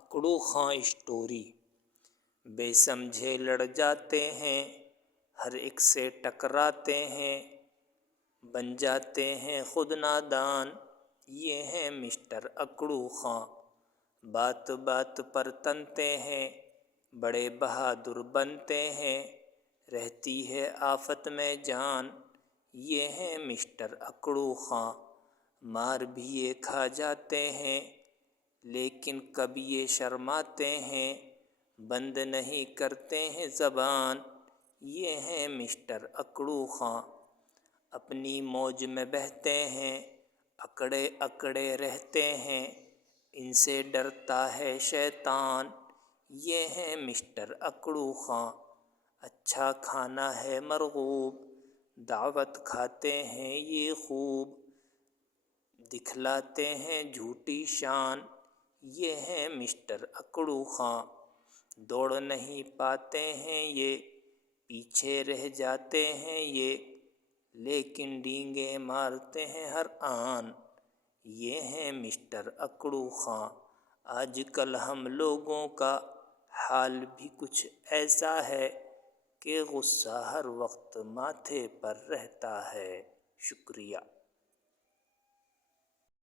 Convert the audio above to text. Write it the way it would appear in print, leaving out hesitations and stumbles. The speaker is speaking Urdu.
اکڑو خاں اسٹوری۔ بے سمجھے لڑ جاتے ہیں، ہر ایک سے ٹکراتے ہیں، بن جاتے ہیں خود نادان، یہ ہیں مسٹر اکڑو خاں۔ بات بات پر تنتے ہیں، بڑے بہادر بنتے ہیں، رہتی ہے آفت میں جان، یہ ہیں مسٹر اکڑو خاں۔ مار بھی یہ کھا جاتے ہیں، لیکن کب یہ شرماتے ہیں، بند نہیں کرتے ہیں زبان، یہ ہیں مسٹر اکڑو خاں۔ اپنی موج میں بہتے ہیں، اکڑے اکڑے رہتے ہیں، ان سے ڈرتا ہے شیطان، یہ ہیں مسٹر اکڑو خاں۔ اچھا کھانا ہے مرغوب، دعوت کھاتے ہیں یہ خوب، دکھلاتے ہیں جھوٹی شان، یہ ہیں مسٹر اکڑو خاں۔ دوڑ نہیں پاتے ہیں یہ، پیچھے رہ جاتے ہیں یہ، لیکن ڈینگے مارتے ہیں ہر آن، یہ ہیں مسٹر اکڑو خاں۔ آج کل ہم لوگوں کا حال بھی کچھ ایسا ہے کہ غصہ ہر وقت ماتھے پر رہتا ہے۔ شکریہ۔